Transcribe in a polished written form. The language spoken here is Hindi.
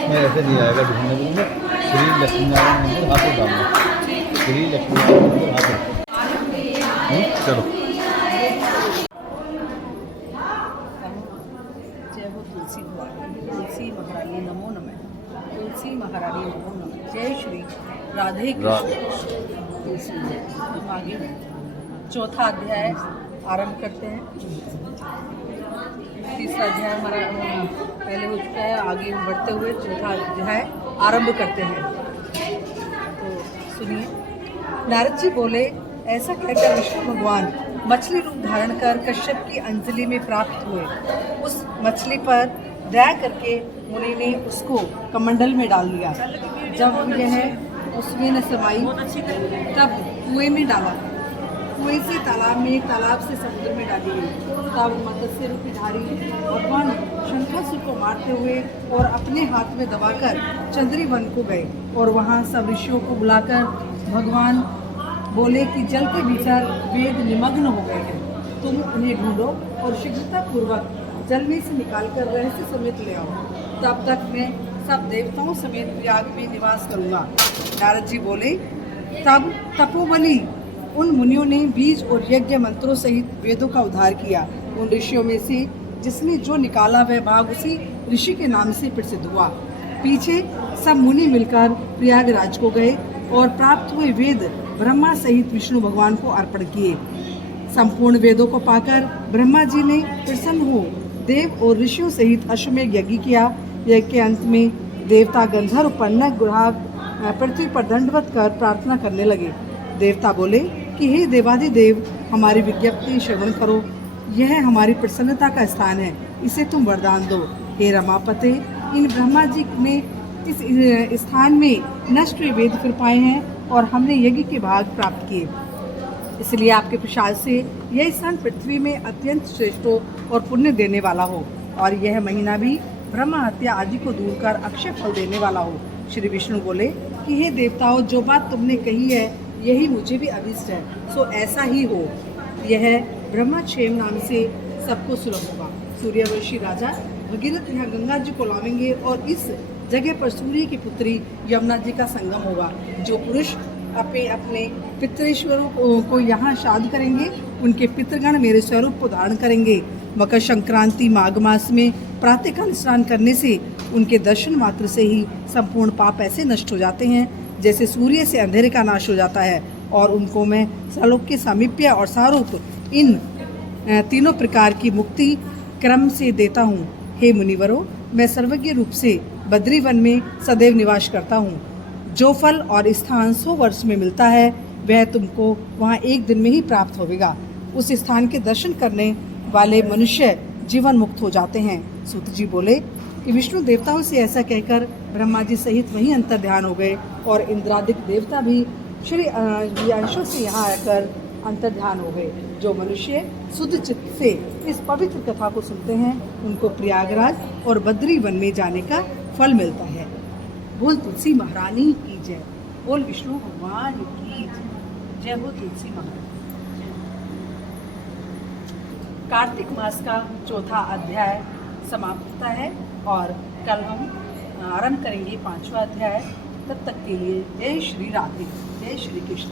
इसमें ऐसे नहीं आएगा, ढूंढने बोलूँगा श्री लक्ष्मी नारायण मंदिर हाथों डालना, श्री लक्ष्मी नारायण मंदिर हाथों। चलो। जय हो तुलसी भवानी, तुलसी महारानी नमो नमः, तुलसी महारानी नमो नमः। जय श्री राधे कृष्ण। तुलसी आगे चौथा अध्याय आरंभ करते हैं। तीसरा अध्याय हमारा पहले हो चुका है, आगे बढ़ते हुए चौथा अध्याय आरंभ करते हैं। तो सुनिए। नारद जी बोले, ऐसा कहकर विष्णु भगवान मछली रूप धारण कर कश्यप की अंजलि में प्राप्त हुए। उस मछली पर दया करके मुनि ने उसको कमंडल में डाल दिया। जब यह उसमें न समाई तब कुएं में डाला, कुएं से तालाब में, तालाब से समुद्र में डाली गई। तब मत्स्य रूपी धारी भगवान शंखासुर को मारते हुए और अपने हाथ में दबाकर चंद्री वन को गए और वहाँ सब ऋषियों को बुलाकर भगवान बोले कि जल के भीतर वेद निमग्न हो गए हैं, तुम उन्हें ढूंढो और शीघ्रतापूर्वक जल में से निकालकर रहस्य समेत ले आओ, तब तक मैं सब देवताओं समेत प्रयाग में निवास करूंगा। नारद जी बोले, तब तपोबली उन मुनियों ने बीज और यज्ञ मंत्रों सहित वेदों का उद्धार किया। उन ऋषियों में से जिसने जो निकाला वह भाग उसी ऋषि के नाम से प्रसिद्ध हुआ। पीछे सब मुनि मिलकर प्रयागराज को गए और प्राप्त हुए वेद ब्रह्मा सहित विष्णु भगवान को अर्पण किए। संपूर्ण वेदों को पाकर ब्रह्मा जी ने प्रसन्न हो देव और ऋषियों सहित अश्वमेध यज्ञ किया। यज्ञ के अंत में देवता गंधर्व पन्नग ग्राहक पृथ्वी पर दंडवत कर प्रार्थना करने लगे। देवता बोले कि हे देवाधिदेव, हमारी विज्ञप्ति श्रवण करो, यह हमारी प्रसन्नता का स्थान है, इसे तुम वरदान दो। हे रमापते, इन ब्रह्मा जी ने इस स्थान में नष्ट वेद फिर पाए हैं और हमने यज्ञ के भाग प्राप्त किए, इसलिए आपके प्रसाद से यह स्थान पृथ्वी में अत्यंत श्रेष्ठ और पुण्य देने वाला हो और यह महीना भी ब्रह्म हत्या आदि को दूर कर अक्षय फल देने वाला हो। श्री विष्णु बोले कि हे देवताओं, जो बात तुमने कही है यही मुझे भी अभिष्ट है, सो ऐसा ही हो। यह ब्रह्मक्षेम नाम से सबको सुलभ होगा। सूर्यवंशी राजा भगीरथ यहाँ गंगा जी को लावेंगे और इस जगह पर सूर्य की पुत्री यमुना जी का संगम होगा। जो पुरुष अपने अपने पितृश्वरों को यहाँ श्राद्ध करेंगे, उनके पितृगण मेरे स्वरूप को धारण करेंगे। मकर संक्रांति माघ मास में प्रातःकाल स्नान करने से उनके दर्शन मात्र से ही संपूर्ण पाप ऐसे नष्ट हो जाते हैं जैसे सूर्य से अंधेरे का नाश हो जाता है, और उनको मैं सलोक के सामीप्य और सारूप इन तीनों प्रकार की मुक्ति क्रम से देता हूँ। हे मुनिवरों, मैं सर्वज्ञ रूप से बद्री वन में सदैव निवास करता हूँ। जो फल और स्थान 100 वर्ष में मिलता है वह तुमको वहाँ एक दिन में ही प्राप्त होगा। उस स्थान के दर्शन करने वाले मनुष्य जीवन मुक्त हो जाते हैं। सूत जी बोले कि विष्णु देवताओं से ऐसा कहकर ब्रह्मा जी सहित वहीं अंतर ध्यान हो गए और इंद्रादिक देवता भी श्री अंशों से यहाँ आकर अंतर ध्यान हो गए। जो मनुष्य शुद्ध चित्त से इस पवित्र कथा को सुनते हैं उनको प्रयागराज और बद्री वन में जाने का फल मिलता है। बोल तुलसी महारानी की जय, बोल विष्णु भगवान की जय हो तुलसी महारानी। कार्तिक मास का चौथा अध्याय समाप्त होता है और कल हम आरंभ करेंगे 5वां अध्याय। तब तक के लिए जय श्री राधे, जय श्री कृष्ण।